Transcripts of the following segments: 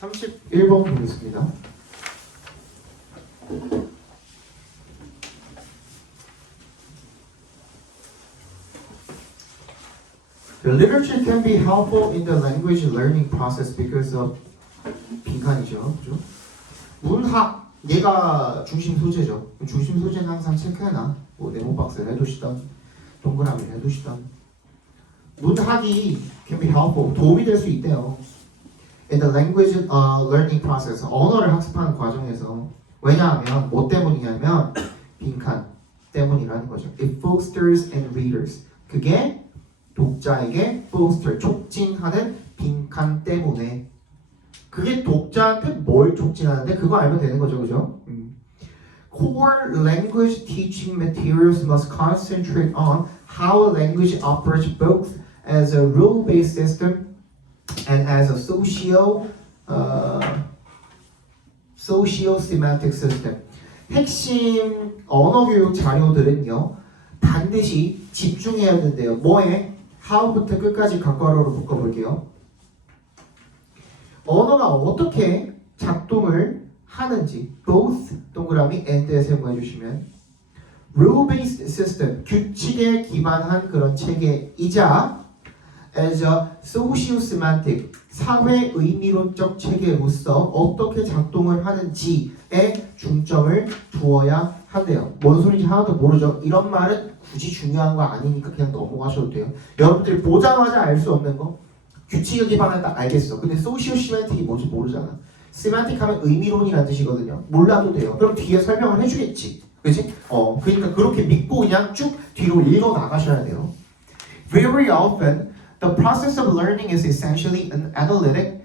31번 보겠습니다. The literature can be helpful in the language learning process because of 빈칸이죠. 그죠? 문학, 얘가 중심 소재죠. 중심 소재는 항상 체크해놔. 뭐 네모박스를 해두시던 동그라미를 해두시던 문학이 can be helpful, 도움이 될 수 있대요. In the language learning process, 언어를 학습하는 과정에서. 왜냐하면 뭐 때문이냐면 빈칸 때문이라는 거죠. It fosters in readers. 그게 독자에게 foster, 촉진하는 빈칸 때문에. 그게 독자한테 뭘 촉진하는데 그거 알면 되는 거죠, 그죠? Core language teaching materials must concentrate on how a language operates both as a rule-based system and as a socio-semantic system. 핵심 언어교육 자료들은요, 반드시 집중해야 된대요. 뭐에? how부터 끝까지 각괄호로 묶어볼게요. 언어가 어떻게 작동을 하는지 both 동그라미 and에 세모해 주시면 rule-based system, 규칙에 기반한 그런 체계이자 as a socio-semantic, 사회 의미론적 체계로서 어떻게 작동을 하는지에 중점을 두어야 한대요. 뭔 소리인지 하나도 모르죠? 이런 말은 굳이 중요한 거 아니니까 그냥 넘어가셔도 돼요. 여러분들이 보자마자 알 수 없는 거 규칙에 기반했다 알겠어. 근데 소시오시멘틱이 뭔지 모르잖아. 시멘틱 하면 의미론이라는 뜻이거든요. 몰라도 돼요. 그럼 뒤에 설명을 해주겠지. 그치? 그러니까 그렇게 믿고 그냥 쭉 뒤로 읽어 나가셔야 돼요. Very often, the process of learning is essentially an analytic,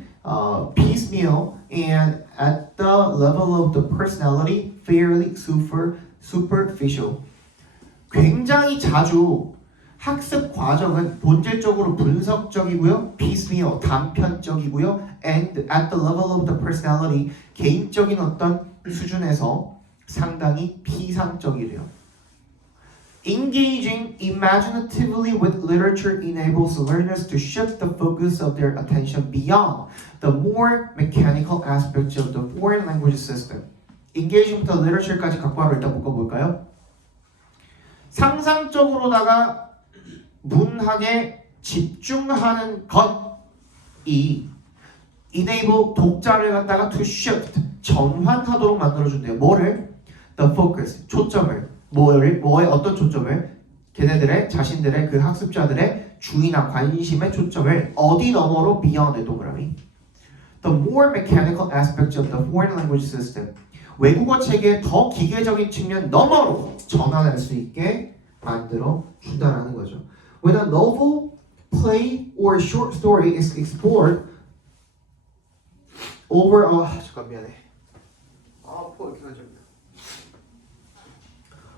piecemeal, and at the level of the personality, fairly superficial. 굉장히 자주 학습 과정은 본질적으로 분석적이고요, piecemeal, 단편적이고요, and at the level of the personality, 개인적인 어떤 수준에서 상당히 피상적이래요. Engaging imaginatively with literature enables learners to shift the focus of their attention beyond the more mechanical aspects of the foreign language system. Engaging부터 literature까지 각과로 일단 묶어볼까요? 상상적으로다가 문학에 집중하는 것이 enable 독자를 갖다가 to shift 전환하도록 만들어준대요. 뭐를? The focus, 초점을. 뭐에 어떤 초점을? 걔네들의 자신들의 그 학습자들의 주의나 관심의 초점을 어디 너머로 beyond 동그라미. The more mechanical aspects of the foreign language system. 외국어 체계의 더 기계적인 측면 너머로 전환할 수 있게 만들어 준다라는 거죠. When a novel, play, or short story is explored over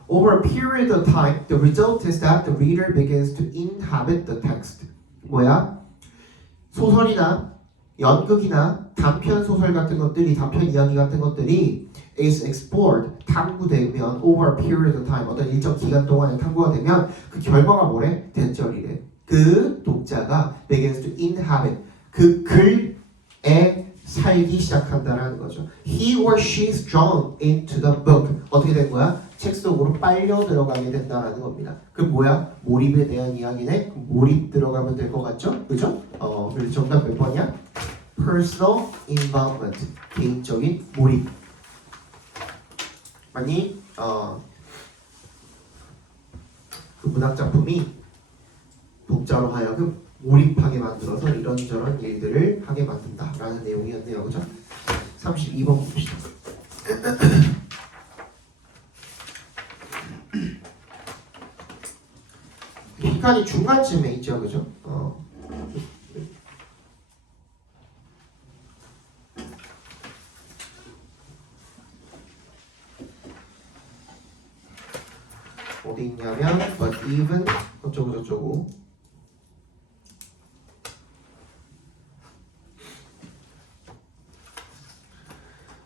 over a period of time, the result is that the reader begins to inhabit the text. 뭐야? 소설이나 연극이나 단편 소설 같은 것들이, 단편 이야기 같은 것들이 is explored, 탐구되면 over a period of time, 어떤 일정 기간 동안에 탐구가 되면 그 결과가 뭐래? 대절이래. 그 독자가 begins to inhabit, 그 글에 살기 시작한다라는 거죠. He or she is drawn into the book. 어떻게 된 거야? 책 속으로 빨려 들어가게 된다라는 겁니다. 그럼 뭐야? 몰입에 대한 이야기네. 몰입 들어가면 될 것 같죠? 그죠? 그래서 정답 몇 번이야? Personal involvement, 개인적인 몰입. 아니, 그 문학 작품이 독자로 하여금 몰입하게 만들어서 이런저런 일들을 하게 만든다라는 내용이었네요. 그죠? 32번 봅시다. 빈칸이 중간쯤에 있죠. 그죠? 어디 있냐면 but even 어쩌고 저쩌고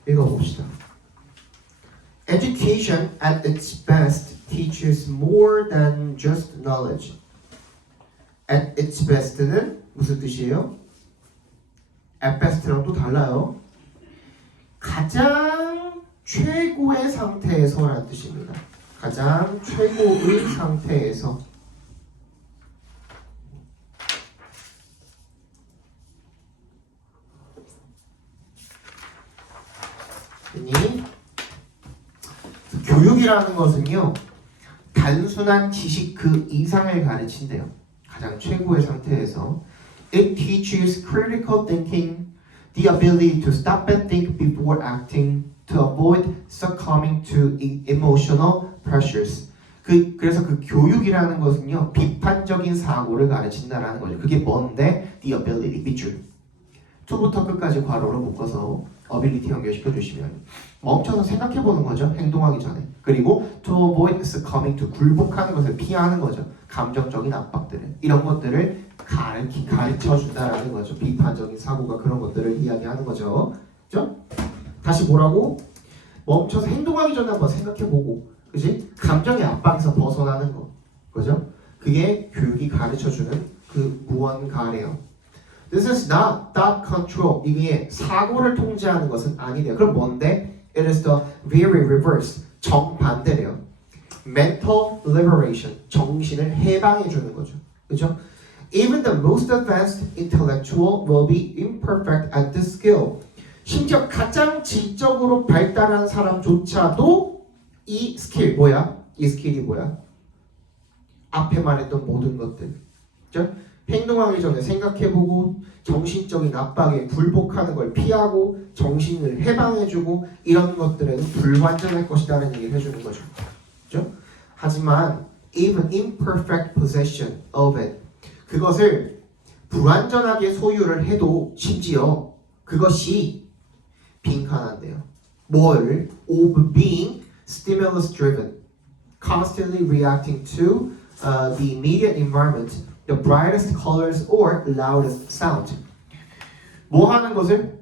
읽어봅시다. Education at its best teaches more than just knowledge. At its best는 무슨 뜻이에요? at best랑 또 달라요. 가장 최고의 상태에서라는 뜻입니다. 가장 최고의 상태에서. 교육이라는 것은요, 단순한 지식 그 이상을 가르친대요. 가장 최고의 상태에서. It teaches critical thinking, the ability to stop and think before acting, to avoid succumbing to emotional pressures. 그래서 그 교육이라는 것은요, 비판적인 사고를 가르친다라는 거죠. 그게 뭔데? The ability, 밑줄. to부터 끝까지 괄호로 묶어서 ability 연결시켜 주시면 멈춰서 생각해 보는 거죠. 행동하기 전에. 그리고 to avoid succumbing to 굴복하는 것을 피하는 거죠. 감정적인 압박들을. 이런 것들을 가르쳐 준다라는 거죠. 비판적인 사고가 그런 것들을 이야기하는 거죠. 그죠? 다시 뭐라고? 멈춰서 행동하기 전에 한번 생각해 보고, 그지? 감정의 압박에서 벗어나는 거. 그죠? 그게 교육이 가르쳐 주는 그 무언가래요. This is not thought control. 이게 사고를 통제하는 것은 아니래요. 그럼 뭔데? It is the very reverse. 정반대래요. Mental liberation. 정신을 해방해 주는 거죠. 그죠? Even the most advanced intellectual will be imperfect at this skill. 심지어 가장 지적으로 발달한 사람조차도 이 스킬 뭐야? 이 스킬이 뭐야? 앞에 말했던 모든 것들. 그죠? 행동하기 전에 생각해보고 정신적인 압박에 굴복하는 걸 피하고 정신을 해방해주고 이런 것들에는 불완전할 것이라는 얘기를 해주는 거죠. 그렇죠? 하지만 even imperfect possession of it, 그것을 불완전하게 소유를 해도 심지어 그것이 빈칸한데요. 뭘? Of being stimulus driven, constantly reacting to the immediate environment, the brightest colors or loudest sound. 뭐 하는 것을?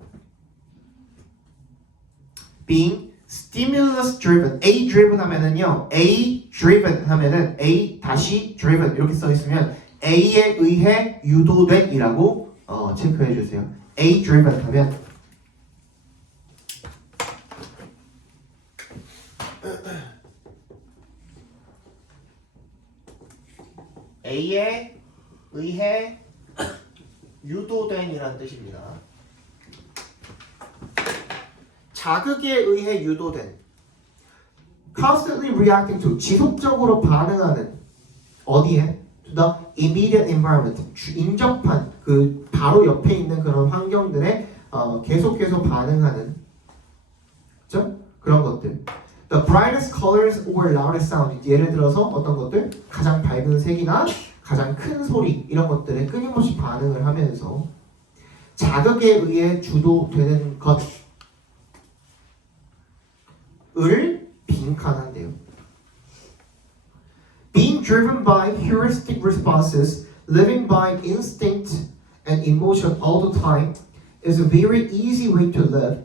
Being stimulus driven. A driven 하면은요. A driven 하면은 A 다시 driven 이렇게 써 있으면 A에 의해 유도된이라고 체크해 주세요. A driven 하면 A에 의해 유도된이라는 뜻입니다. 자극에 의해 유도된, constantly reacting to, 지속적으로 반응하는, 어디에? To the immediate environment, 인접한, 그 바로 옆에 있는 그런 환경들에 계속 반응하는, 그죠? 그런 것들. The brightest colors or loudest sound. 예를 들어서 어떤 것들? 가장 밝은 색이나 가장 큰 소리 이런 것들에 끊임없이 반응을 하면서 자극에 의해 주도되는 것을 빈칸한대요. Being driven by heuristic responses, living by instinct and emotion all the time is a very easy way to live.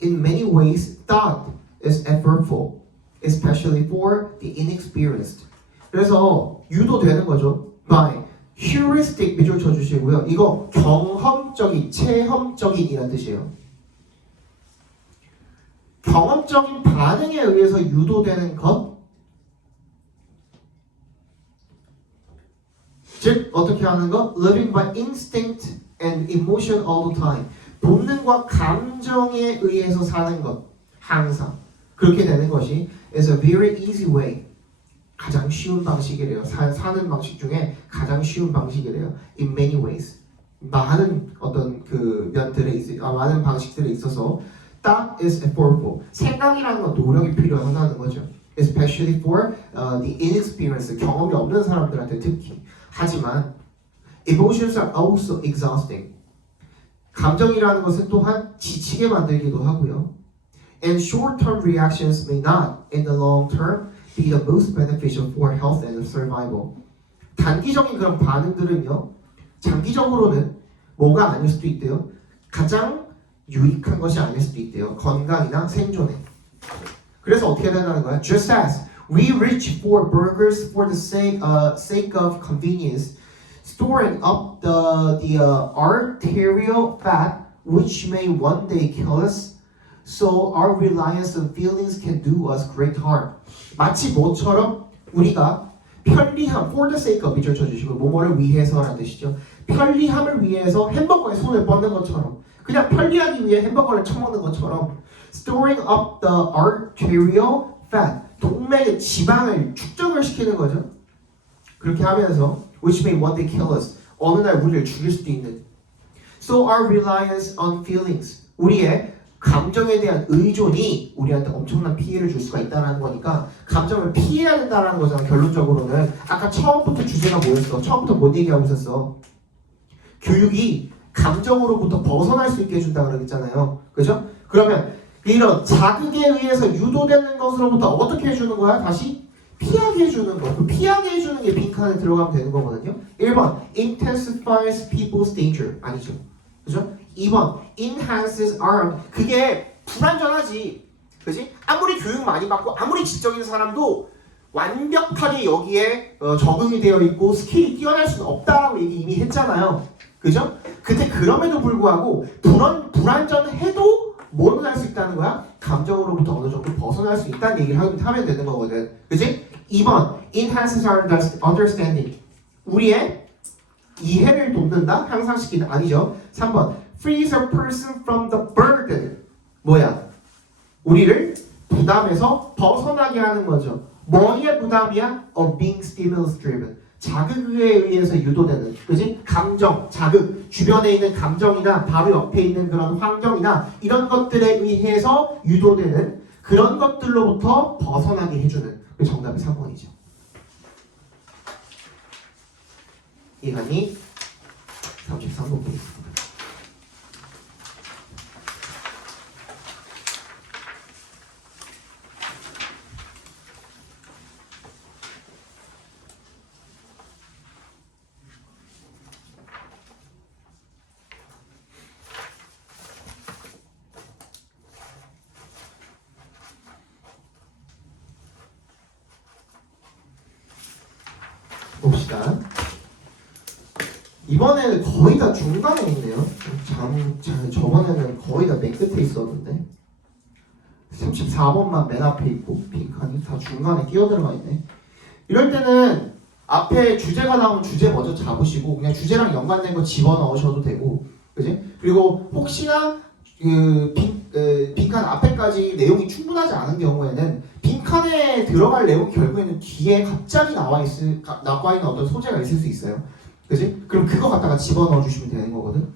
In many ways, thought is effortful, especially for the inexperienced. 그래서 유도되는 거죠. by heuristic 밑줄 쳐주시고요. 이거 경험적인, 체험적인이라는 뜻이에요. 경험적인 반응에 의해서 유도되는 것, 즉 어떻게 하는 거? Living by instinct and emotion all the time. 본능과 감정에 의해서 사는 것, 항상. 그렇게 되는 것이 is a very easy way. 가장 쉬운 방식이래요. 사는 방식 중에 가장 쉬운 방식이래요. In many ways. 많은 어떤 그 많은 방식들에 있어서 that is effortful. 생각이라는 건 노력이 필요하다는 거죠. Especially for the inexperienced, 경험이 없는 사람들한테 특히. 하지만 emotions are also exhausting. 감정이라는 것은 또한 지치게 만들기도 하고요. And short-term reactions may not, in the long term, be the most beneficial for health and survival. 단기적인 그런 반응들은요, 장기적으로는 뭐가 아닐 수도 있대요. 가장 유익한 것이 아닐 수도 있대요. 건강이나 생존에. 그래서 어떻게 된다는 거야? Just as we reach for burgers for the sake of convenience, storing up the arterial fat which may one day kill us. So our reliance on feelings can do us great harm. 마치 뭐처럼 우리가 편리함, for the sake of 이죠 쳐주시고 뭐뭐를 위해서라는 뜻이죠. 편리함을 위해서 햄버거에 손을 뻗는 것처럼 그냥 편리하기 위해 햄버거를 처먹는 것처럼 storing up the arterial fat, 동맥의 지방을 축적을 시키는 거죠. 그렇게 하면서 which may one day kill us, 어느 날 우리를 죽일 수도 있는. So our reliance on feelings, 우리의 감정에 대한 의존이 우리한테 엄청난 피해를 줄 수가 있다는 거니까 감정을 피해야 된다는 거잖아. 결론적으로는 아까 처음부터 주제가 뭐였어? 처음부터 뭔 얘기하고 있었어? 교육이 감정으로부터 벗어날 수 있게 해준다 그러겠잖아요. 그죠? 그러면 이런 자극에 의해서 유도되는 것으로부터 어떻게 해주는 거야? 다시 피하게 해주는 거. 그 피하게 해주는 게 빈칸에 들어가면 되는 거거든요. 1번 intensifies people's danger. 아니죠. 그죠? 2번 enhances our, 그게 불완전하지. 그지? 아무리 교육 많이 받고 아무리 지적인 사람도 완벽하게 여기에 적응이 되어 있고 스킬이 뛰어날 수는 없다라고 얘기 이미 했잖아요. 그죠? 근데 그럼에도 불구하고 불완전해도 뭐는 할 수 있다는 거야? 감정으로부터 어느 정도 벗어날 수 있다는 얘기를 하면 되는 거거든. 그지? 2번 enhances our understanding, 우리의 이해를 돕는다? 향상시키다? 아니죠. 3번 frees a person from the burden, 뭐야? 우리를 부담에서 벗어나게 하는 거죠. 뭐의 부담이야? of being stimulus driven, 자극에 의해서 유도되는, 그지? 감정, 자극, 주변에 있는 감정이나 바로 옆에 있는 그런 환경이나 이런 것들에 의해서 유도되는 그런 것들로부터 벗어나게 해주는, 그 정답이 3번이죠. 이한이 33번 보겠습니다. 봅시다. 이번에는 거의 다 중간에 있네요. 저번에는 거의 다 맨 끝에 있었는데 34번만 맨 앞에 있고 빈칸이 다 중간에 끼어들어가 있네. 이럴 때는 앞에 주제가 나오면 주제 먼저 잡으시고 그냥 주제랑 연관된 거 집어넣으셔도 되고, 그지? 그리고 혹시나 빈칸 앞에까지 내용이 충분하지 않은 경우에는 빈칸에 들어갈 내용 결국에는 뒤에 갑자기 나와 있는 어떤 소재가 있을 수 있어요. 그지? 그럼 그거 갖다가 집어넣어 주시면 되는 거거든.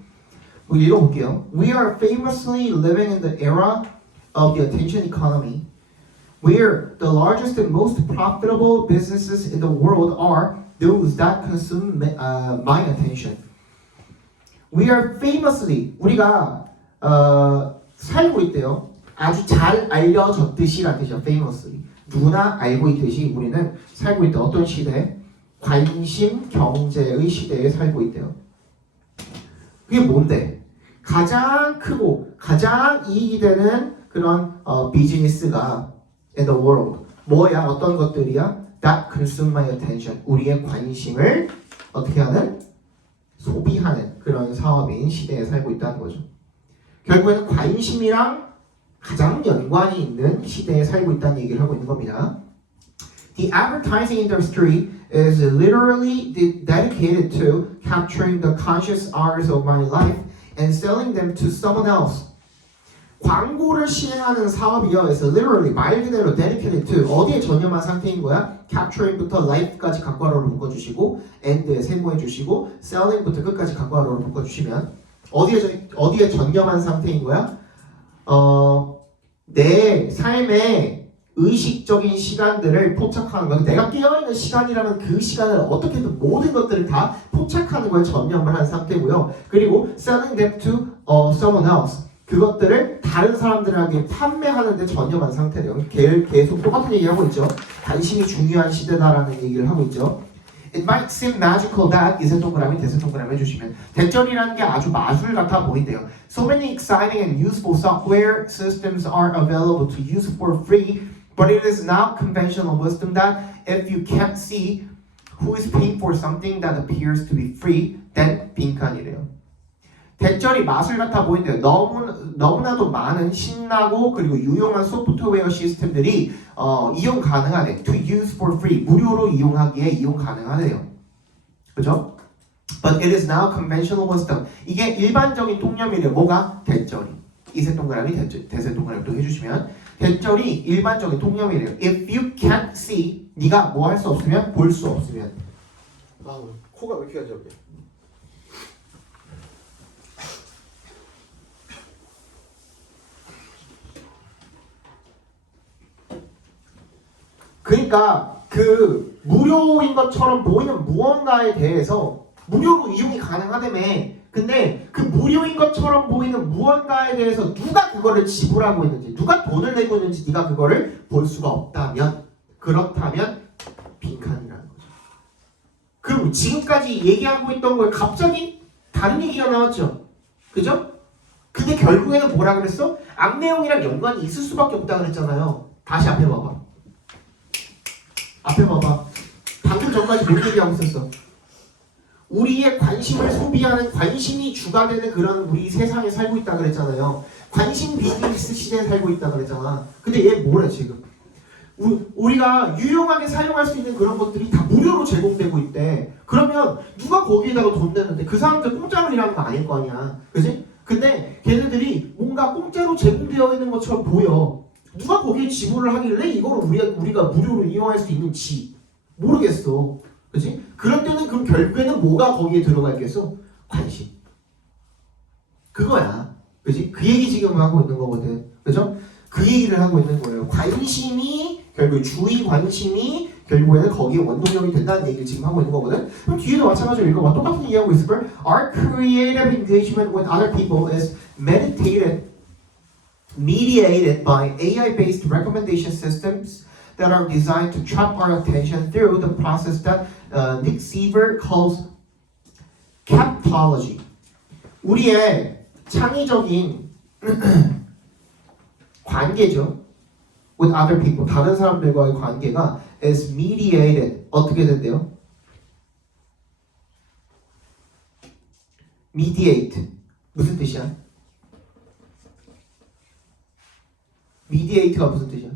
뭐 읽어볼게요. We are famously living in the era of the attention economy, where the largest and most profitable businesses in the world are those that consume my attention. We are famously, 우리가 살고 있대요. 아주 잘 알려졌듯이라는 뜻이죠. famously. 누구나 알고 있듯이 우리는 살고 있다. 어떤 시대? 관심 경제의 시대에 살고 있대요. 그게 뭔데? 가장 크고 가장 이익이 되는 그런 비즈니스가 in the world. 뭐야? 어떤 것들이야? That consume my attention. 우리의 관심을 어떻게 하는? 소비하는 그런 사업인 시대에 살고 있다는 거죠. 결국에는 관심이랑 가장 연관이 있는 시대에 살고 있다는 얘기를 하고 있는 겁니다. The advertising industry is literally dedicated to capturing the conscious hours of my life and selling them to someone else. 광고를 시행하는 사업이요. is literally 말 그대로 dedicated to 어디에 전념한 상태인 거야? capturing부터 life까지 각괄어로 묶어주시고 and에 세모해주시고 selling부터 끝까지 각괄어로 묶어주시면 어디에 전념한 상태인 거야? 내 삶의 의식적인 시간들을 포착하는 거야. 내가 깨어있는 시간이라면 그 시간을 어떻게든 모든 것들을 다 포착하는 거에 전념을 한 상태고요. 그리고 selling them to someone else. 그것들을 다른 사람들에게 판매하는 데 전념한 상태래요. 계속 똑같은 얘기하고 있죠. 관심이 중요한 시대다라는 얘기를 하고 있죠. It might seem magical that 이세 동그라미 대세 동그라미 해주시면 대절이라는 게 아주 마술 같아 보인대요. So many exciting and useful software systems are available to use for free, but it is not conventional wisdom that if you can't see who is paying for something that appears to be free, then 빈칸이래요. 대절이 마술 같아 보이는데요. 너무나도 많은 신나고 그리고 유용한 소프트웨어 시스템들이 이용 가능하대. To use for free. 무료로 이용하기에 이용 가능하대요. 그죠? But it is now conventional wisdom. 이게 일반적인 통념이래요. 뭐가? 대절이. 이세 동그라미, 대세 동그라미 또 해주시면 대절이 일반적인 통념이래요. If you can't see, 네가 뭐 할 수 없으면 볼 수 없으면. 아, 코가 왜 이렇게 가지? 그러니까 그 무료인 것처럼 보이는 무언가에 대해서 무료로 이용이 가능하다며. 근데 그 무료인 것처럼 보이는 무언가에 대해서 누가 그거를 지불하고 있는지, 누가 돈을 내고 있는지 네가 그거를 볼 수가 없다면, 그렇다면 빈칸이라는 거죠. 그럼 지금까지 얘기하고 있던 거에 갑자기 다른 얘기가 나왔죠. 그죠? 근데 결국에는 뭐라 그랬어? 악내용이랑 연관이 있을 수밖에 없다 그랬잖아요. 다시 앞에 봐봐. 앞에 봐봐. 방금 전까지 뭘 얘기하고 있었어? 우리의 관심을 소비하는, 관심이 주가 되는 그런 우리 세상에 살고 있다 그랬잖아요. 관심 비즈니스 시대에 살고 있다 그랬잖아. 근데 얘 뭐래 지금? 우리가 유용하게 사용할 수 있는 그런 것들이 다 무료로 제공되고 있대. 그러면 누가 거기에다가 돈 내는데 그 사람들 공짜로 일하는 거 아닐 거 아니야. 그지? 근데 걔네들이 뭔가 공짜로 제공되어 있는 것처럼 보여. 누가 거기에 지불을 하길래 이걸 우리가 무료로 이용할 수 있는지 모르겠어. 그치? 그럴 때는 그럼 결국에는 뭐가 거기에 들어가 있겠어? 관심. 그거야. 그치? 그 얘기 지금 하고 있는 거거든. 그죠? 그 얘기를 하고 있는 거예요. 관심이, 결국 주의 관심이 결국에는 거기에 원동력이 된다는 얘기를 지금 하고 있는 거거든. 그럼 뒤에도 마찬가지로 읽어봐. 똑같은 얘기하고 있을 걸. Our creative engagement with other people is mediated by AI-based recommendation systems that are designed to trap our attention through the process that Nick Seaver calls captology. 우리의 창의적인 관계죠. with other people, 다른 사람들과의 관계가 is mediated. 어떻게 된대요? mediate. 무슨 뜻이야? mediate가 무슨 뜻이야?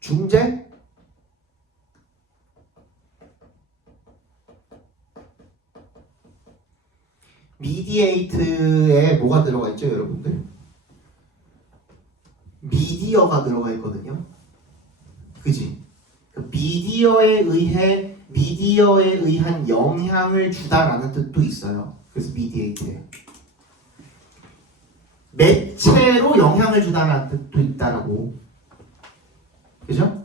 중재? mediate에 뭐가 들어가 있죠, 여러분들? 미디어가 들어가 있거든요. 그지? 미디어에 의한 영향을 주다라는 뜻도 있어요. 그래서 mediate예요. 매체로 영향을 주다라는 뜻도 있다라고. 그죠?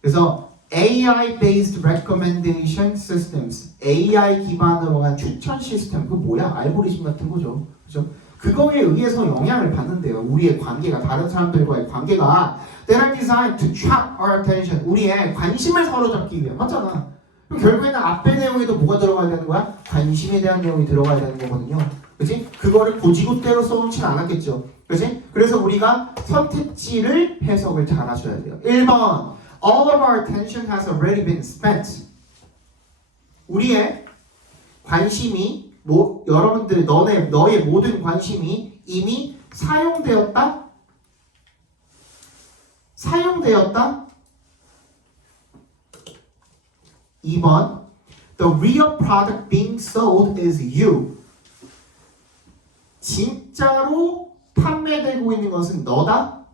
그래서 AI-based recommendation systems, AI 기반으로 한 추천 시스템, 그 뭐야? 알고리즘 같은 거죠. 그죠? 그거에 의해서 영향을 받는데요. 우리의 관계가, 다른 사람들과의 관계가 that are designed to trap our attention, 우리의 관심을 사로잡기 위해. 맞잖아. 그럼 결국에는 앞에 내용에도 뭐가 들어가야 되는 거야? 관심에 대한 내용이 들어가야 되는 거거든요. 그치? 그거를 고지고대로 써놓진 않았겠죠. 그치? 그래서 우리가 선택지를 해석을 잘 하셔야 돼요. 1번 All of our attention has already been spent. 우리의 관심이 여러분들 너의 모든 관심이 이미 사용되었다? 사용되었다? 2번 The real product being sold is you. 진짜로 판매되고 있는 것은 너다?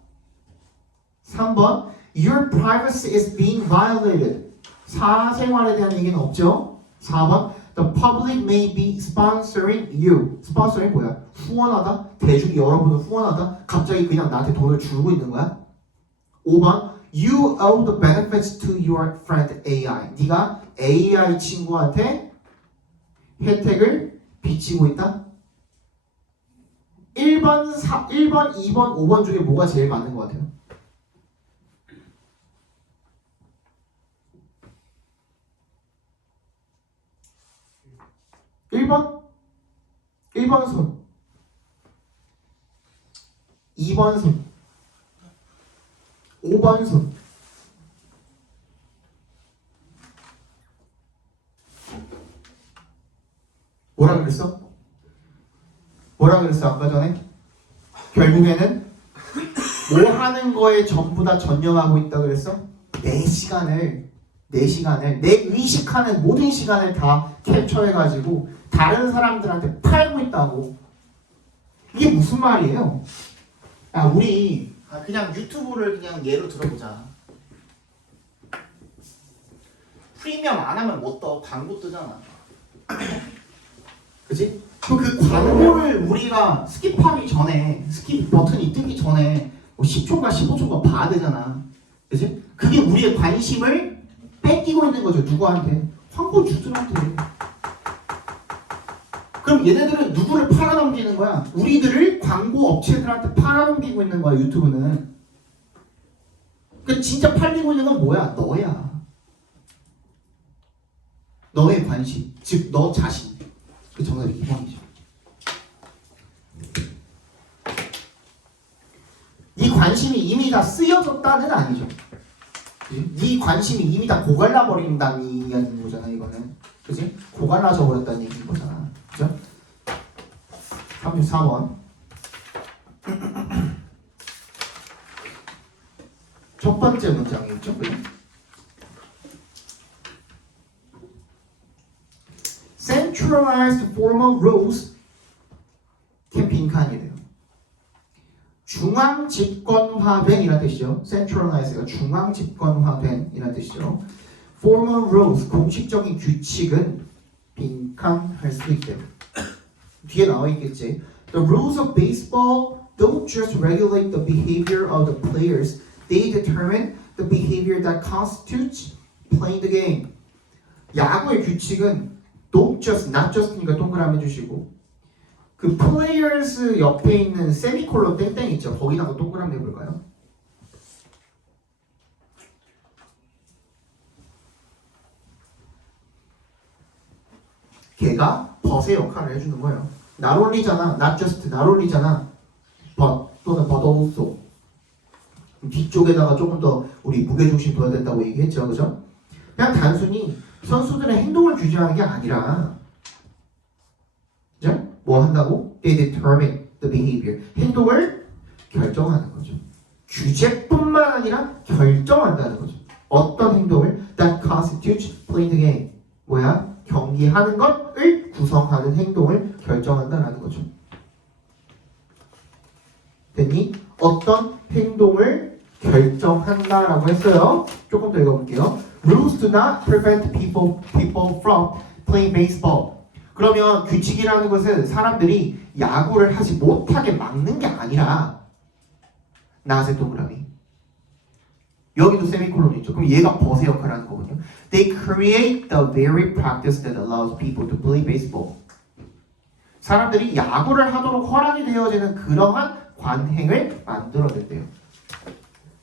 3번 Your privacy is being violated. 사생활에 대한 얘기는 없죠? 4번 The public may be sponsoring you. 스폰서링 뭐야? 후원하다? 대중이 여러분을 후원하다? 갑자기 그냥 나한테 돈을 주고 있는 거야? 5번 You owe the benefits to your friend AI. 네가 AI 친구한테 혜택을 비치고 있다? 1번, 2번, 5번 중에 뭐가 제일 맞는 것 같아요? 1번? 1번 손. 2번 손. 5번 손. 뭐라 그랬어? 뭐라 그랬어 아까 전에? 결국에는 뭐 하는 거에 전부 다 전념하고 있다 그랬어? 내 시간을 내 의식하는 모든 시간을 다 캡처해가지고 다른 사람들한테 팔고 있다고. 이게 무슨 말이에요? 야, 우리 그냥 유튜브를 그냥 예로 들어보자. 프리미엄 안 하면 못 떠. 광고 뜨잖아. 그치? 그 광고를 우리가 스킵하기 전에, 스킵 버튼이 뜨기 전에 뭐 10초인가 15초인가 봐야 되잖아. 그치? 그게 우리의 관심을 뺏기고 있는 거죠. 누구한테? 광고주들한테. 그럼 얘네들은 누구를 팔아넘기는 거야? 우리들을 광고 업체들한테 팔아넘기고 있는 거야. 유튜브는. 그 진짜 팔리고 있는 건 뭐야? 너야. 너의 관심, 즉 너 자신. 그 정답이 2번이죠. 네 관심이 이미 다 쓰여졌다는 아니죠. 네 관심이 이미 다 고갈나 버린다는 이야기인 거잖아. 이거는. 그지? 고갈라져 버렸다는 얘기인 거잖아. 그죠? 34번. 첫 번째 문장이었죠. 그죠? Centralized formal rules can 빈칸이래요. 중앙 집권화된이라는 뜻이죠. Centralized가 중앙 집권화된이라는 뜻이죠. Formal rules 공식적인 규칙은 빈칸할 수 있대요. 뒤에 나와 있겠지. The rules of baseball don't just regulate the behavior of the players. They determine the behavior that constitutes playing the game. 야구의 규칙은 don't just, not just니까 동그라미 해주시고 그 players 옆에 있는 세미콜론 땡땡 있죠? 거기다가 동그라미 해볼까요? 걔가 but의 역할을 해주는 거예요. not only잖아, not just, not only잖아. but 또는 but also. 뒤쪽에다가 조금 더 우리 무게중심 둬야 된다고 얘기했죠, 그죠? 그냥 단순히 선수들의 행동을 규제하는 게 아니라, 그죠? 뭐 한다고? They determine the behavior. 행동을 결정하는 거죠. 규제뿐만 아니라 결정한다는 거죠. 어떤 행동을 that constitutes playing the game. 뭐야? 경기하는 것을 구성하는 행동을 결정한다라는 거죠. 됐니? 어떤 행동을 결정한다라고 했어요. 조금 더 읽어볼게요. Rules do not prevent people from playing baseball. 그러면 규칙이라는 것은 사람들이 야구를 하지 못하게 막는 게 아니라 나세 동그라미. 여기도 세미콜론 있죠. 그럼 얘가 버스의 역할을 하는 거거든요. They create the very practice that allows people to play baseball. 사람들이 야구를 하도록 허락이 되어지는 그러한 관행을 만들어낸대요.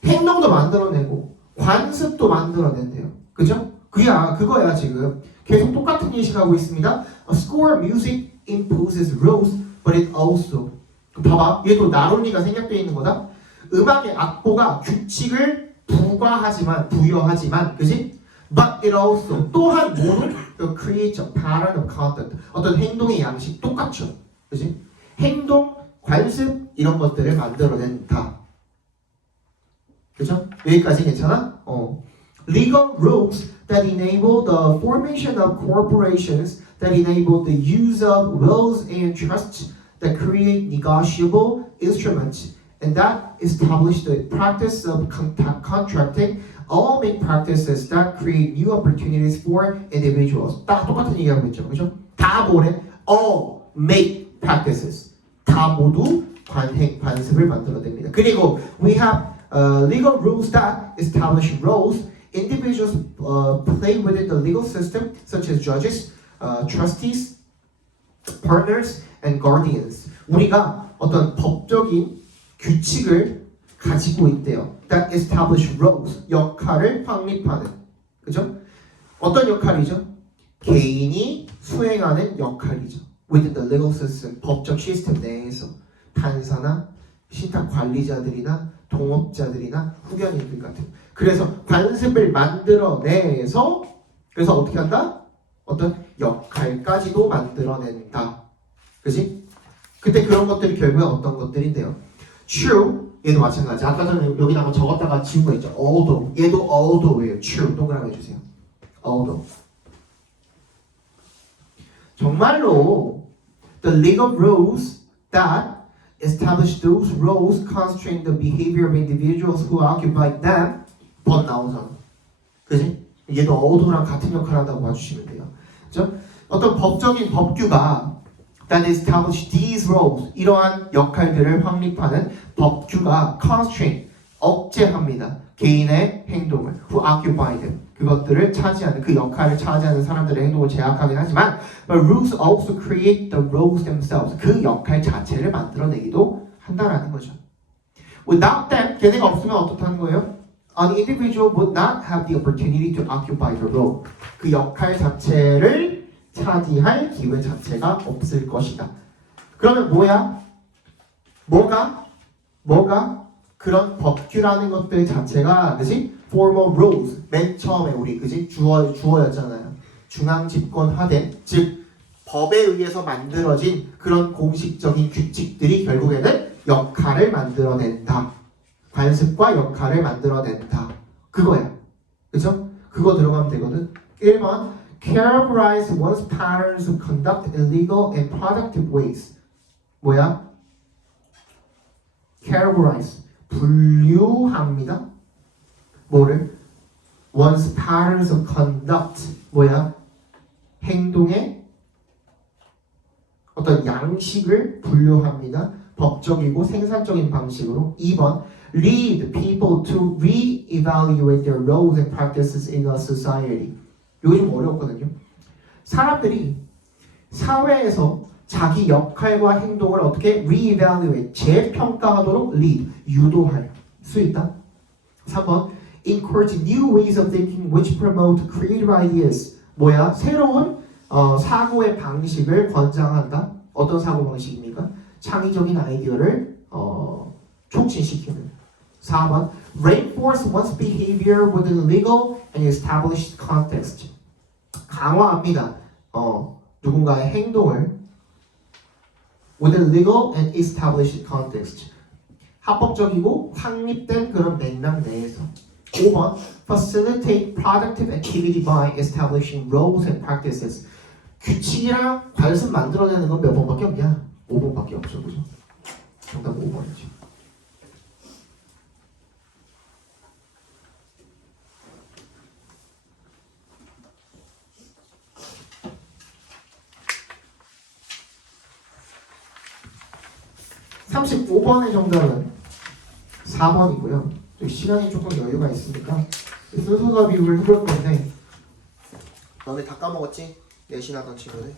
행동도 만들어내고 관습도 만들어낸대요. 그죠? 그거야 지금. 계속 똑같은 예시하고 있습니다. A score music imposes rules, but it also. 봐봐, 얘도 나론리가 생략되어 있는 거다. 음악의 악보가 규칙을 부여하지만, 그지? But it also 또한 뭐는 creates a pattern of conduct. 어떤 행동의 양식 똑같죠, 그지? 행동, 관습 이런 것들을 만들어낸다. 그죠? 여기까지 괜찮아? Legal rules that enable the formation of corporations, that enable the use of wills and trusts, that create negotiable instruments, and that establish the practice of contracting, all make practices that create new opportunities for individuals. 딱 똑같은 얘기하고 있죠, 그죠? 다 뭐래? All make practices. 다 모두 관습을 만들어냅니다. 그리고 we have legal rules that establish roles. Individuals play within the legal system, such as judges, trustees, partners, and guardians. 우리가 어떤 법적인 규칙을 가지고 있대요. That establish roles, 역할을 확립하는. 그죠? 어떤 역할이죠? 개인이 수행하는 역할이죠. Within the legal system, 법적 시스템 내에서 판사나 신탁 관리자들이나 동업자들이나 후견인들 같은. 그래서 관습을 만들어내서 그래서 어떻게 한다? 어떤 역할까지도 만들어낸다. 그지? 그때 그런 것들이 결국에 어떤 것들인데요? true 얘도 마찬가지. 아까 전에 여기다가 적었다가 지운 거 있죠. although 얘도 although예요. true 동그라미 해주세요. although 정말로 the legal rules that establish those roles constrain the behavior of individuals who occupy them but 나오잖아. 그지? 얘도 althouggh랑 같은 역할을 한다고 봐주시면 돼요. 그죠? 어떤 법적인 법규가 that establish these roles 이러한 역할들을 확립하는 법규가 constrain 억제합니다. 개인의 행동을 who occupy them 그것들을 차지하는 그 역할을 차지하는 사람들의 행동을 제약하긴 하지만 but rules also create the roles themselves 그 역할 자체를 만들어내기도 한다라는 거죠. Without them 걔네가 없으면 어떻다는 거예요? An individual would not have the opportunity to occupy the role 그 역할 자체를 차지할 기회 자체가 없을 것이다. 그러면 뭐야? 뭐가 그런 법규라는 것들 자체가 그지? formal rules 맨 처음에 우리 그지? 주어였잖아요. 중앙 집권화된 즉 법에 의해서 만들어진 그런 공식적인 규칙들이 결국에는 역할을 만들어낸다. 관습과 역할을 만들어낸다. 그거야. 그죠? 그거 들어가면 되거든. 1번 characterize one's patterns of conduct in legal and productive ways. 뭐야? characterize 분류합니다. 뭐를? one's patterns of conduct 뭐야? 행동의 어떤 양식을 분류합니다. 법적이고 생산적인 방식으로. 2번 lead people to re-evaluate their roles and practices in a society. 이거 좀 어려웠거든요. 사람들이 사회에서 자기 역할과 행동을 어떻게 re-evaluate, 재평가하도록 lead, 유도할 수 있다. 3번 encourage new ways of thinking which promote creative ideas. 뭐야? 새로운 사고의 방식을 권장한다. 어떤 사고 방식입니까? 창의적인 아이디어를 촉진시키는. 4번 reinforce one's behavior within legal and established context. 강화합니다. 누군가의 행동을 within legal and established context. 합법적이고 확립된 그런 맥락 내에서. 5번 facilitate productive activity by establishing roles and practices. 규칙이랑 관습 만들어내는 건 몇 번밖에 없냐? 5번밖에 없죠. 그죠? 정답 5번이죠. (35번의) 정답은 4번이고요. 시간이 조금 여유가 있으니까 순서가 비율을 해볼 건데 너네 다 까먹었지? 내신하던 친구들.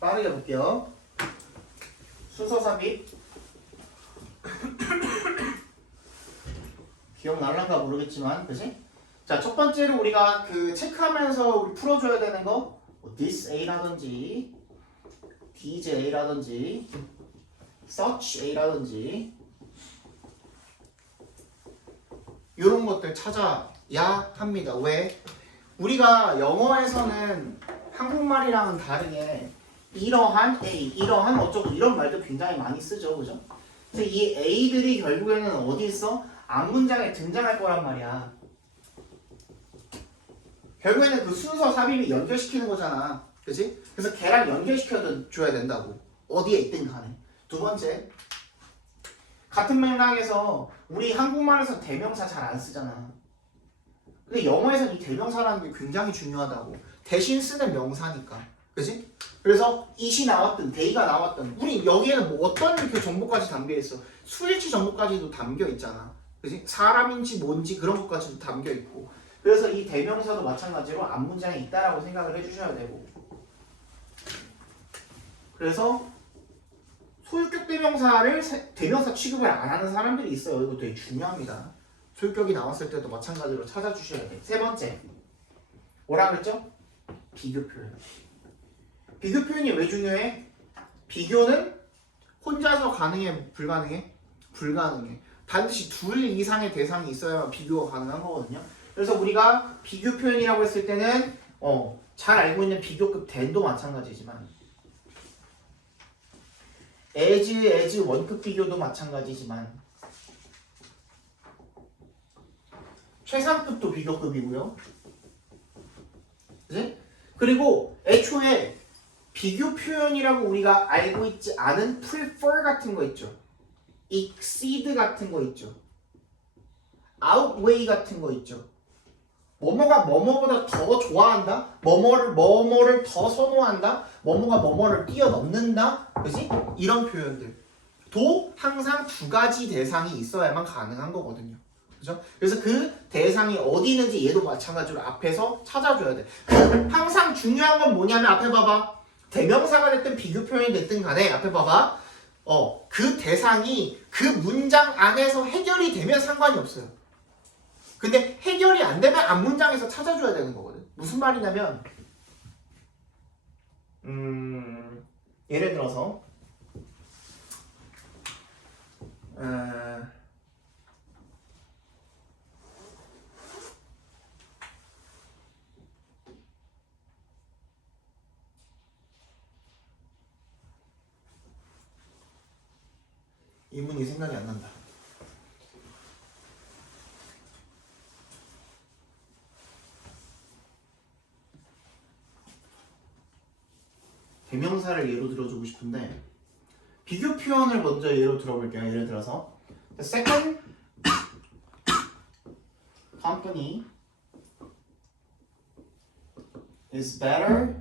빠르게 볼게요. 순서 삽입. 기억날란가 모르겠지만, 그치? 자, 첫 번째로 우리가 그 체크하면서 우리 풀어줘야 되는 거, this A라든지, these A라든지, such A라든지, 이런 것들 찾아야 합니다. 왜? 우리가 영어에서는 한국말이랑은 다르게 이러한 A, 이러한 어쩌고 이런 말도 굉장히 많이 쓰죠, 그죠? 그래서 이 A들이 결국에는 어디 있어? 앞문장에 등장할 거란 말이야. 결국에는 그 순서 삽입이 연결시키는 거잖아, 그치? 그래서 걔랑 연결시켜 줘야 된다고. 어디에 있든 간에. 두 번째, 같은 맥락에서 우리 한국말에서 대명사 잘 안 쓰잖아. 근데 영어에서는 이 대명사라는 게 굉장히 중요하다고. 대신 쓰는 명사니까. 그치? 그래서 it이 나왔든 they가 나왔든 우리 여기에는 뭐 어떤 이렇게 정보까지 담겨 있어. 수일치 정보까지도 담겨 있잖아. 그치? 사람인지 뭔지 그런 것까지도 담겨 있고. 그래서 이 대명사도 마찬가지로 앞문장에 있다라고 생각을 해주셔야 되고. 그래서 소유격 대명사를 대명사 취급을 안 하는 사람들이 있어요. 이거 되게 중요합니다. 소유격이 나왔을 때도 마찬가지로 찾아주셔야 돼. 세 번째, 뭐라 그랬죠? 비교 표현. 비교 표현이 왜 중요해? 비교는 혼자서 가능해? 불가능해? 불가능해. 반드시 둘 이상의 대상이 있어야 비교가 가능한 거거든요. 그래서 우리가 비교 표현이라고 했을 때는 잘 알고 있는 비교급 than도 마찬가지지만 as 원급 비교도 마찬가지지만 최상급도 비교급이고요. 그치? 그리고 애초에 비교 표현이라고 우리가 알고 있지 않은 prefer 같은 거 있죠. exceed 같은 거 있죠. outweigh 같은 거 있죠. 뭐뭐가 뭐뭐보다 더 좋아한다? 뭐뭐를 더 선호한다? 뭐뭐가 뭐뭐를 뛰어넘는다? 그지? 이런 표현들도 항상 두 가지 대상이 있어야만 가능한 거거든요. 그죠? 그래서 그 대상이 어디 있는지 얘도 마찬가지로 앞에서 찾아줘야 돼. 항상 중요한 건 뭐냐면 앞에 봐봐. 대명사가 됐든 비교 표현이 됐든 간에 앞에 봐봐. 그 대상이 그 문장 안에서 해결이 되면 상관이 없어요. 근데 해결이 안 되면 앞 문장에서 찾아줘야 되는 거거든. 무슨 말이냐면 예를 들어서 이 문이 생각이 안 난다. 대명사를 예로 들어주고 싶은데 비교 표현을 먼저 예로 들어볼게요. 예를 들어서 The second company is better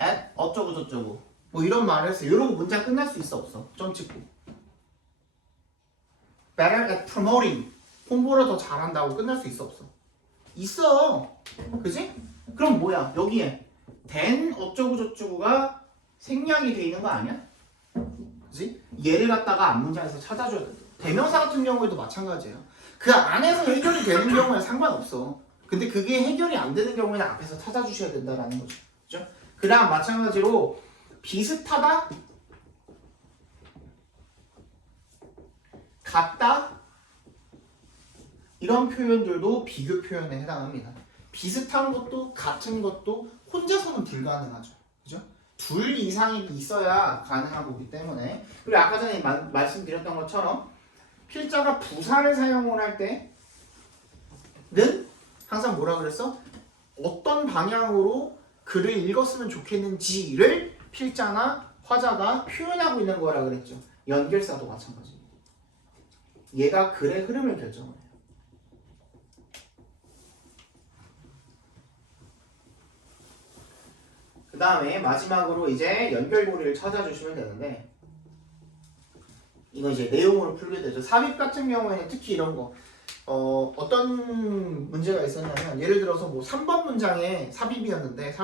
at 어쩌고 저쩌고 뭐 이런 말을 했어요. 이러고 문장 끝날 수 있어 없어? 점 찍고 Better at promoting 홍보를 더 잘한다고 끝날 수 있어 없어? 있어. 그지? 그럼 뭐야? 여기에 than 어쩌고 저쩌고가 생략이 돼 있는 거 아니야? 그지? 얘를 갖다가 앞 문장에서 찾아줘야 돼. 대명사 같은 경우에도 마찬가지예요. 그 안에서 해결이 되는 경우에는 상관없어. 근데 그게 해결이 안 되는 경우에는 앞에서 찾아주셔야 된다라는 거죠. 그죠? 그 다음 마찬가지로 비슷하다, 같다 이런 표현들도 비교 표현에 해당합니다. 비슷한 것도 같은 것도 혼자서는 불가능하죠. 그죠? 둘 이상이 있어야 가능한 거기 때문에. 그리고 아까 전에 말씀드렸던 것처럼 필자가 부사를 사용을 할 때는 항상 뭐라 그랬어? 어떤 방향으로 글을 읽었으면 좋겠는지를 필자나 화자가 표현하고 있는 거라 그랬죠. 연결사도 마찬가지입니다. 얘가 글의 흐름을 결정을 해요. 그 다음에 마지막으로 이제 연결고리를 찾아주시면 되는데 이거 이제 내용으로 풀게 되죠. 삽입 같은 경우에는 특히 이런 거 어떤 문제가 있었냐면 예를 들어서 뭐 3번 문장에 삽입 문장이었는데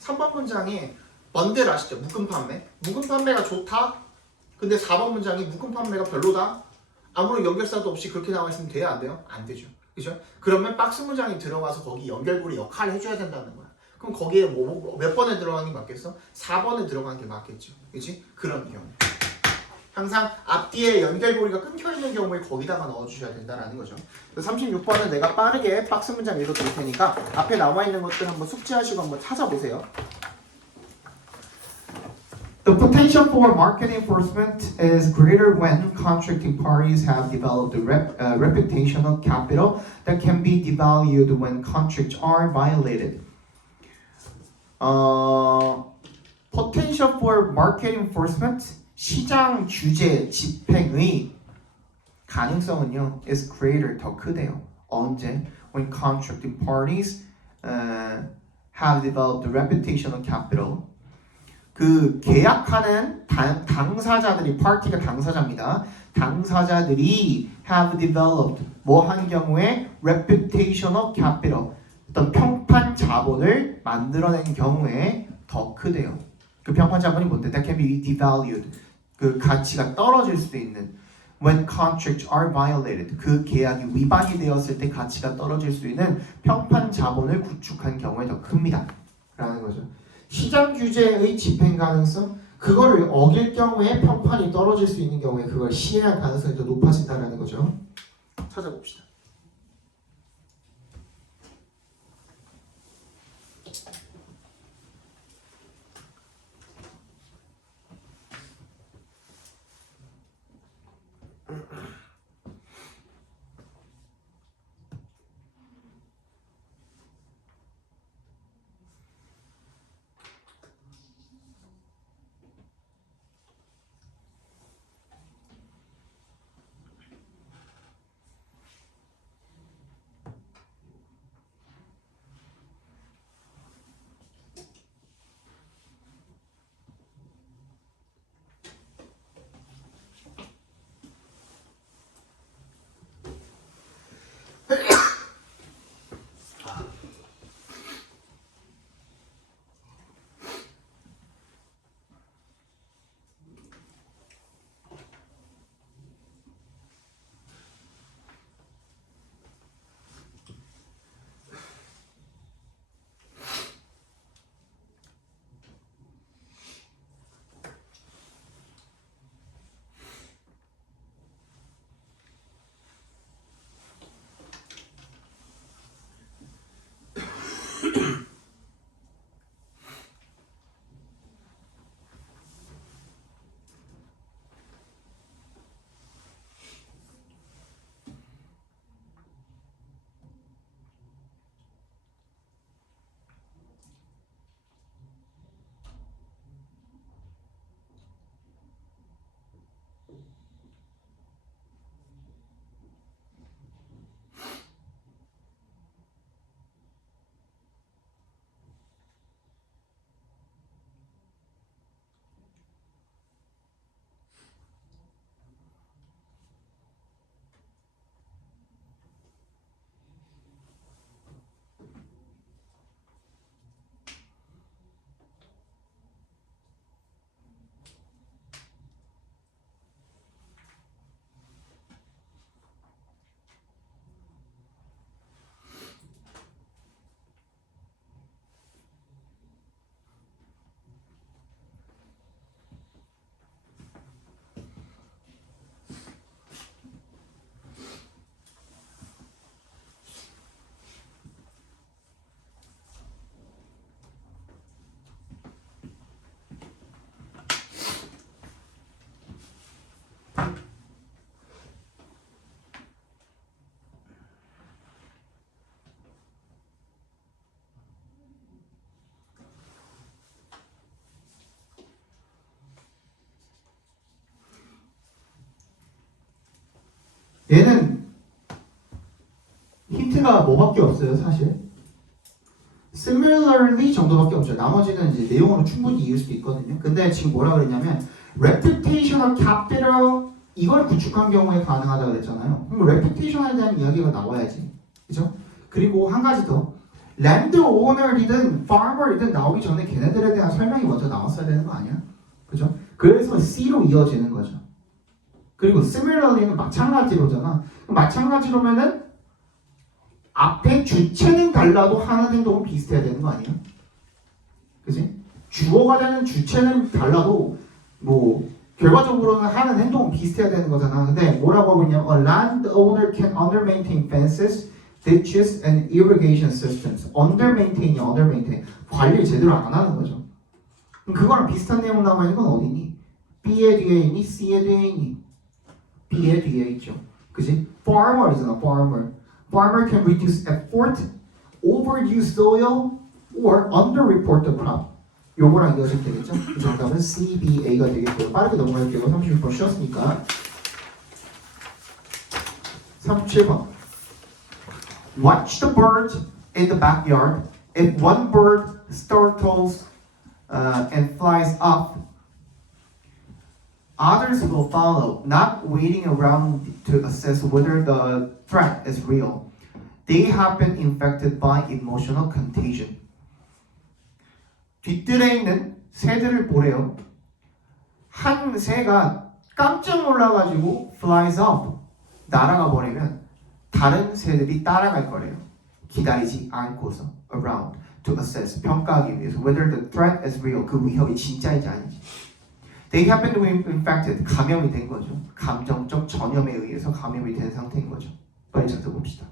3번 문장에 번들 아시죠? 묶음 판매. 묶음 판매가 좋다. 근데 4번 문장이 묶음 판매가 별로다. 아무런 연결사도 없이 그렇게 나와 있으면 돼요? 안 돼요? 안 되죠. 그죠? 그러면 박스 문장이 들어가서 거기 연결고리 역할을 해줘야 된다는 거야. 그럼 거기에 몇 번에 들어가는 게 맞겠어? 4번에 들어가는 게 맞겠죠. 그치? 그런 경우. 항상 앞뒤에 연결고리가 끊겨있는 경우에 거기다가 넣어주셔야 된다는 거죠. 36번은 내가 빠르게 박스 문장 읽어드릴 테니까 앞에 나와있는 것들 한번 숙지하시고 한번 찾아보세요. The potential for market enforcement is greater when contracting parties have developed a reputational capital that can be devalued when contracts are violated. Potential for market enforcement, 시장 규제 집행의 가능성은요 is greater, 더 크대요. 언제? When contracting parties have developed a reputational capital. 그 계약하는 당사자들이, 파티가 당사자입니다. 당사자들이 have developed 뭐 한 경우에 reputational capital 어떤 평판 자본을 만들어낸 경우에 더 크대요. 그 평판 자본이 뭔데? That can be devalued. 그 가치가 떨어질 수도 있는. When contracts are violated. 그 계약이 위반이 되었을 때 가치가 떨어질 수 있는 평판 자본을 구축한 경우에 더 큽니다. 라는 거죠. 시장 규제의 집행 가능성? 그거를 어길 경우에 평판이 떨어질 수 있는 경우에 그걸 시행할 가능성이 더 높아진다는 거죠. 찾아봅시다. 얘는 힌트가 뭐밖에 없어요, 사실. similarly 정도밖에 없죠. 나머지는 이제 내용으로 충분히 이을 수도 있거든요. 근데 지금 뭐라 그랬냐면 reputational capital 이걸 구축한 경우에 가능하다고 그랬잖아요. 그럼 reputation에 대한 이야기가 나와야지. 그죠? 그리고 한 가지 더. landowner이든 farmer이든 나오기 전에 걔네들에 대한 설명이 먼저 나왔어야 되는 거 아니야? 그죠? 그래서 C로 이어지는 거죠. 그리고 similarly는 마찬가지로잖아. 마찬가지로면은 앞에 주체는 달라도 하는 행동은 비슷해야 되는 거 아니야? 그지? 주어가 되는 주체는 달라도 뭐 결과적으로는 하는 행동은 비슷해야 되는 거잖아. 근데 뭐라고 하고 있냐면 A landowner can under-maintain fences, ditches, and irrigation systems. under-maintain이 under-maintain. 관리를 제대로 안 하는 거죠. 그럼 그거랑 비슷한 내용 남아있는 건 어디니? B의 뒤에 있니? C의 뒤에 있니? B의 뒤에 있죠. 그지? Farmer이잖아, farmer. Farmer can reduce effort, overuse soil, or underreport the crop. 요거랑 이어지면 되겠죠? 그 정답은 C, B, A가 되겠고요. 빠르게 넘어갈게요. 36번 쉬었으니까. 37번. Watch the birds in the backyard. If one bird startles and flies up, others will follow, not waiting around to assess whether the threat is real. They have been infected by emotional contagion. 뒤뜰에 있는 새들을 보래요. 한 새가 깜짝 놀라가지고 flies up, 날아가 버리면 다른 새들이 따라갈 거래요. 기다리지 않고서 around to assess, 평가하기 위해서 whether the threat is real, 그 위협이 진짜인지 아닌지. They happen to be infected. 감염이 된 거죠. 감정적 전염에 의해서 감염이 된 상태인 거죠. 빨리 찾아봅시다.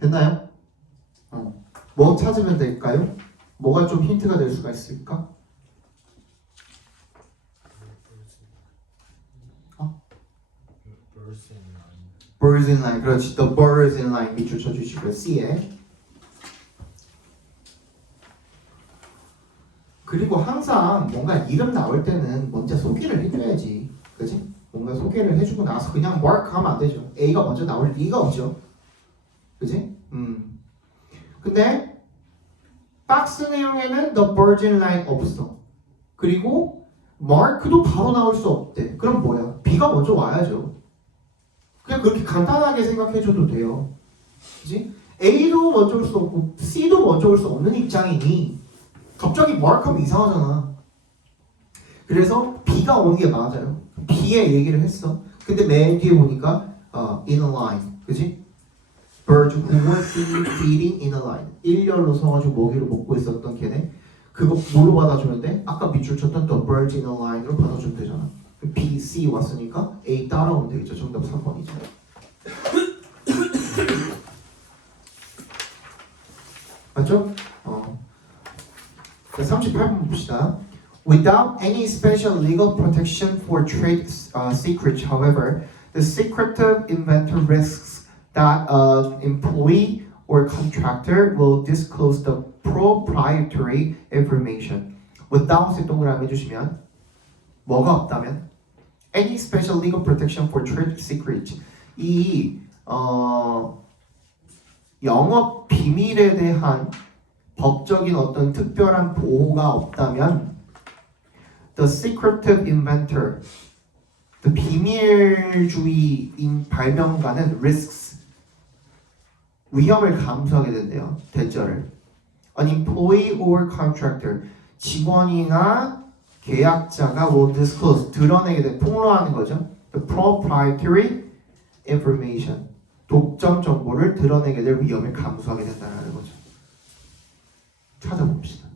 됐나요? 뭐 찾으면 될까요? 뭐가 좀 힌트가 될 수가 있을까? Birds in line. 그렇지. The birds in line 밑줄 쳐주시고요. C에. 그리고 항상 뭔가 이름 나올 때는 먼저 소개를 해줘야지. 그지? 뭔가 소개를 해주고 나서 그냥 mark 하면 안 되죠. A가 먼저 나올 리가 없죠. 그지? 근데 박스 내용에는 the birds in line 없어. 그리고 mark도 바로 나올 수 없대. 그럼 뭐야? B가 먼저 와야죠. 그냥 그렇게 간단하게 생각해줘도 돼요. 그지? A도 먼저 올 수 없고 C도 먼저 올 수 없는 입장이니 갑자기 mark하면 이상하잖아. 그래서 B가 오는 게 맞아요. B의 얘기를 했어. 근데 맨 뒤에 보니까 in a line. 그지? Birds who were feeding in a line. 일렬로 서가지고 먹이를 먹고 있었던 걔네. 그거 뭘로 받아주면 돼? 아까 밑줄 쳤던 the birds in a line으로 받아주면 되잖아. B, C 왔으니까 A 따라오면 되겠죠. 정답 3번이죠. 맞죠? 38번 봅시다. Without any special legal protection for trade secrets, however, the secretive inventor risks that an employee or contractor will disclose the proprietary information. without에 동그라미 해주시면 뭐가 없다면 any special legal protection for trade secrets. 이 영업 비밀에 대한 법적인 어떤 특별한 보호가 없다면 the secretive inventor, the 비밀주의인 발명가는 risks, 위험을 감수하게 된대요. 대절을. An employee or contractor, 직원이나 계약자가 will disclose, 드러내게 돼, 폭로하는 거죠. The proprietary information, 독점 정보를 드러내게 될 위험을 감수하게 된다는 거죠. 찾아봅시다.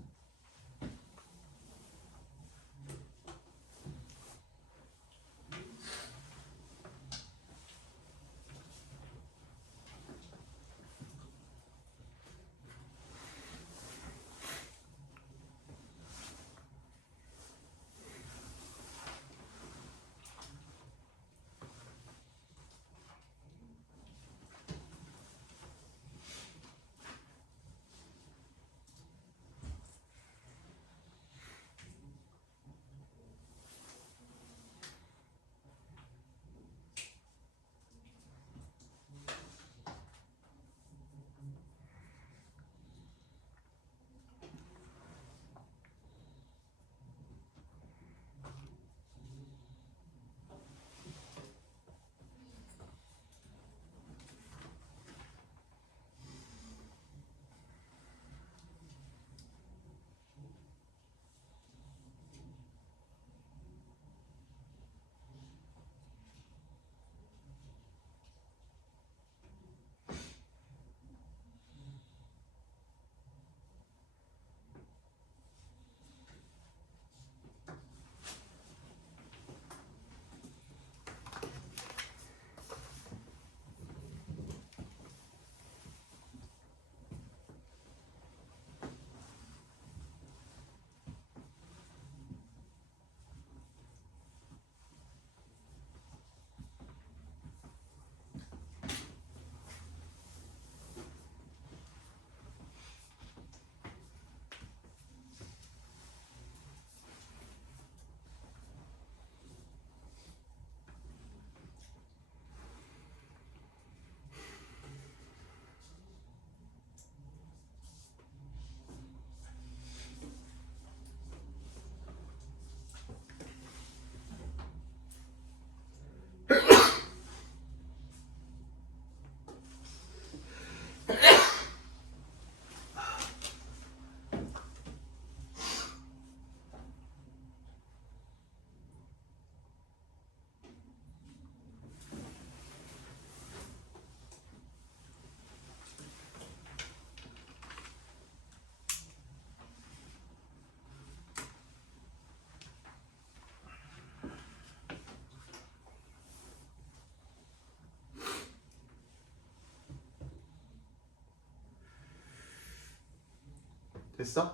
됐어?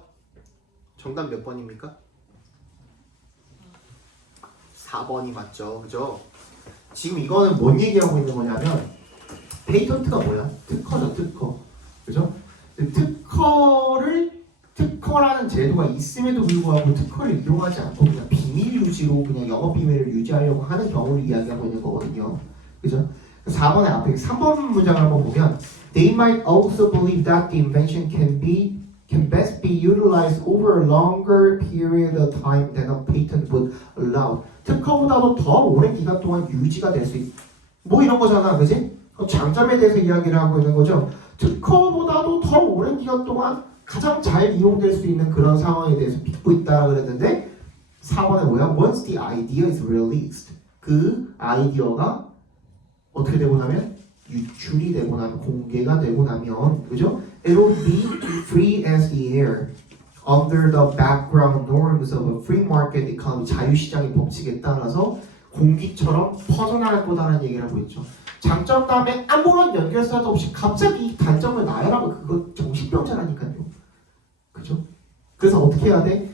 정답 몇 번입니까? 4번이 맞죠. 그죠? 지금 이거는 뭔 얘기하고 있는 거냐면 페이턴트가 뭐야? 특허죠. 특허. 그죠? 특허라는 제도가 있음에도 불구하고 특허를 이용하지 않고 그냥 비밀 유지로 그냥 영업 비밀을 유지하려고 하는 경우를 이야기하고 있는 거거든요. 그죠? 4번의 앞에 3번 문장을 한번 보면 They might also believe that the invention can best be utilized over a longer period of time than a patent would allow. 특허보다도 더 오랜 기간 동안 유지가 될 수 있. 뭐 이런 거잖아, 그지? 장점에 대해서 이야기를 하고 있는 거죠. 특허보다도 더 오랜 기간 동안 가장 잘 이용될 수 있는 그런 상황에 대해서 믿고 있다 그랬는데 4번에 뭐야? Once the idea is released. 그 아이디어가 어떻게 되고 나면 유출이 되고 나면 공개가 되고 나면 그죠? It will be free as the air under the background norms of a free market economy. 자유시장의 법칙에 따라서 공기처럼 퍼져나갈 거다라는 얘기를 하고 있죠. 장점 다음에 아무런 연결사도 없이 갑자기 단점을 나열하고 그거 정신병자라니까요. 그죠? 그래서 어떻게 해야 돼?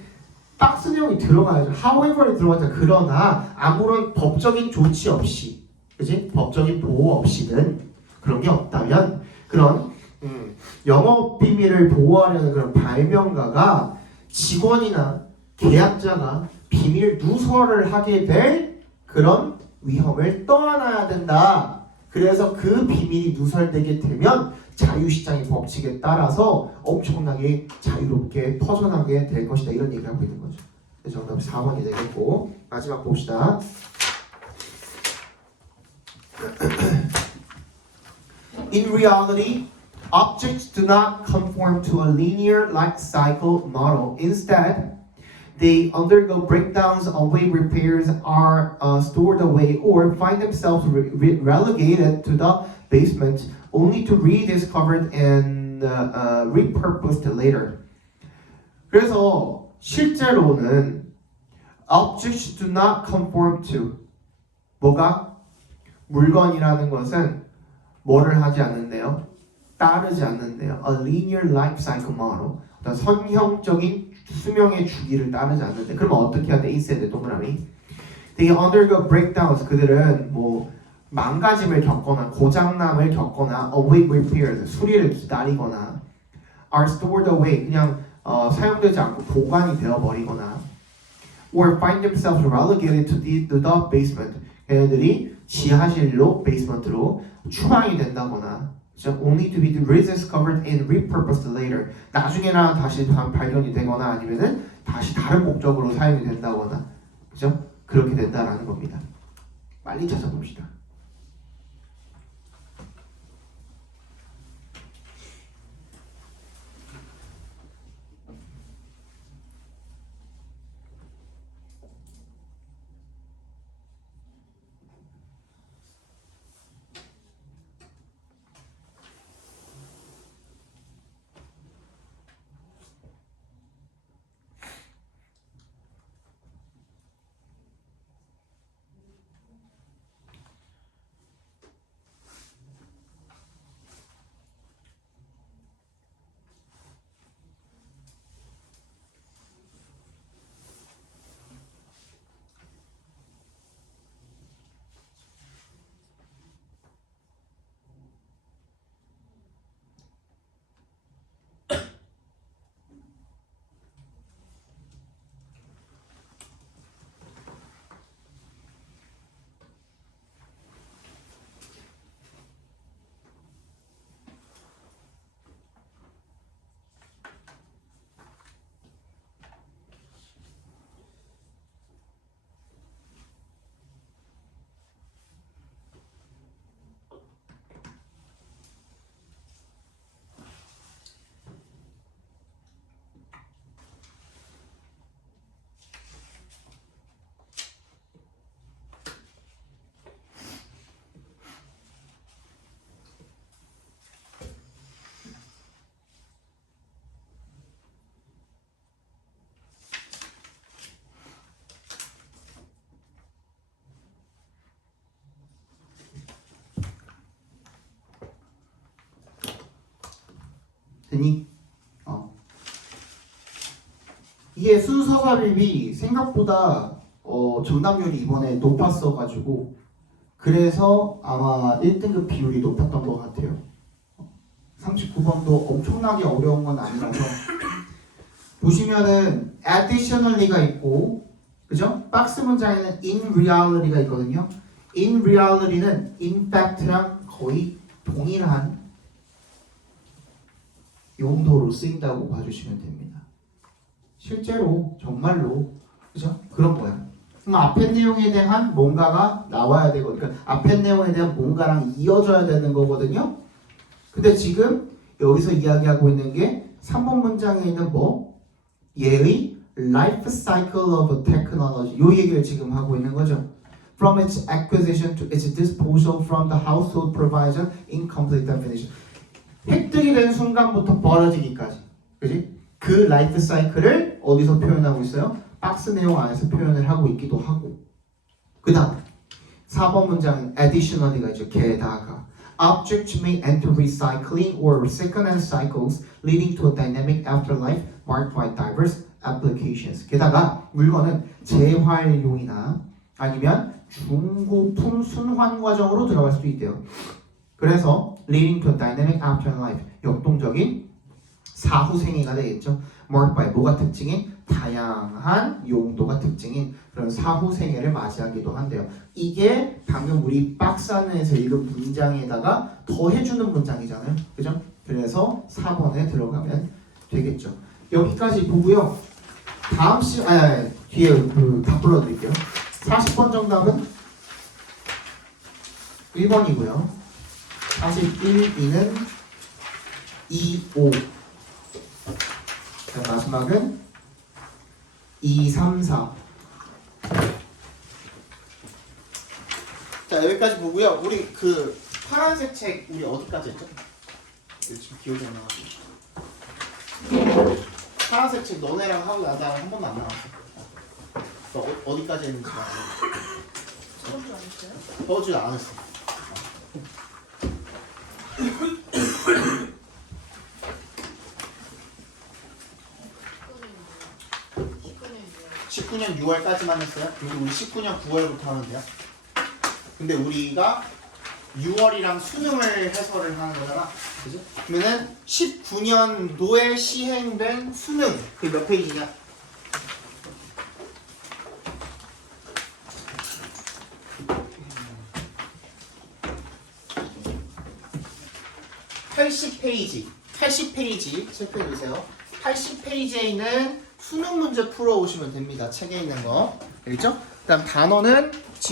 박스 내용이 들어가야죠. However이 들어가자. 그러나 아무런 법적인 조치 없이, 그지? 법적인 보호 없이는 그런 게 없다면 그런 영업 비밀을 보호하려는 그런 발명가가 직원이나 계약자가 비밀 누설을 하게 될 그런 위험을 떠안아야 된다. 그래서 그 비밀이 누설되게 되면 자유시장의 법칙에 따라서 엄청나게 자유롭게 퍼져나가게 될 것이다. 이런 얘기를 하고 있는 거죠. 그래서 정답이 4번이 되겠고 마지막 봅시다. In reality, objects do not conform to a linear life cycle model. Instead, they undergo breakdowns, away repairs, are stored away, or find themselves relegated to the basement, only to be rediscovered and repurposed later. 그래서 실제로는 objects do not conform to 뭐가? 물건이라는 것은 뭐를 하지 않는데요? 따르지 않는데요. A linear life cycle model. 어떤 선형적인 수명의 주기를 따르지 않는데 그러면 어떻게 해야 돼? 인stead 동그라미. They undergo breakdowns. 그들은 뭐 망가짐을 겪거나 고장남을 겪거나 await repairs. 수리를 기다리거나 are stored away. 그냥 사용되지 않고 보관이 되어버리거나 or find themselves relegated to the basement. 걔네들이 지하실로 basement로 추방이 된다거나 only to be rediscovered and repurposed later. 나중에나 다시 발견이 되거나 아니면은 다시 다른 목적으로 사용이 된다거나 그죠? 그렇게 된다라는 겁니다. 빨리 찾아봅시다. 됐니? 이게 순서 삽입이 생각보다 정답률이 이번에 높았어가지고 그래서 아마 1등급 비율이 높았던 것 같아요. 39번도 엄청나게 어려운 건 아니라서 보시면은 additionally가 있고 그죠? 박스 문장에는 in reality가 있거든요. in reality는 in fact랑 거의 동일한 용도로 쓰인다고 봐주시면 됩니다. 실제로 정말로 그죠? 그런 거야. 그럼 앞에 내용에 대한 뭔가가 나와야 되거든요. 그러니까 앞에 내용에 대한 뭔가랑 이어져야 되는 거거든요. 근데 지금 여기서 이야기하고 있는 게 3번 문장에 있는 뭐? 얘의 life cycle of technology 요 얘기를 지금 하고 있는 거죠. From its acquisition to its disposal from the household provision in complete definition. 획득이 된 순간부터 버려지기까지. 그지? 그 라이프 사이클을 어디서 표현하고 있어요? 박스 내용 안에서 표현을 하고 있기도 하고. 그 다음 4번 문장은 additionally가 있죠. 게다가 Objects may enter recycling or second-hand cycles, leading to a dynamic afterlife marked by diverse applications. 게다가 물건은 재활용이나 아니면 중고품 순환 과정으로 들어갈 수도 있대요. 그래서 leading to a dynamic afterlife, 역동적인 사후생애가 되겠죠. marked by 뭐가 특징인? 다양한 용도가 특징인 그런 사후생애를 맞이하기도 한대요. 이게 방금 우리 박스 안에서 읽은 문장에다가 더해주는 문장이잖아요. 그죠? 그래서 4번에 들어가면 되겠죠. 여기까지 보고요. 다음 뒤에 다 불러드릴게요. 40번 정답은 1번이고요. 41, 2는 2, 5. 자, 마지막은 2, 3, 4. 자, 여기까지 보고요. 우리 그 파란색 책 우리 어디까지 했죠? 지금 기억이 안 나가지고. 파란색 책 너네랑 하고 나랑 한 번도 안 나왔어. 어디까지 했는지 저번주 안 했어요? 저번주 안 했어. 십 19년 6월까지만 했어요? 근데 우리 19년 9월부터 하면 돼요? 근데 우리가 6월이랑 수능을 해설을 하는 거잖아. 그죠? 그러면은 19년도에 시행된 수능 그게 몇 페이지냐? 80페이지 80페이지 체크해 주세요. 80페이지에 있는 수능 문제 풀어 오시면 됩니다. 책에 있는 거. 알겠죠? 그다음 단어는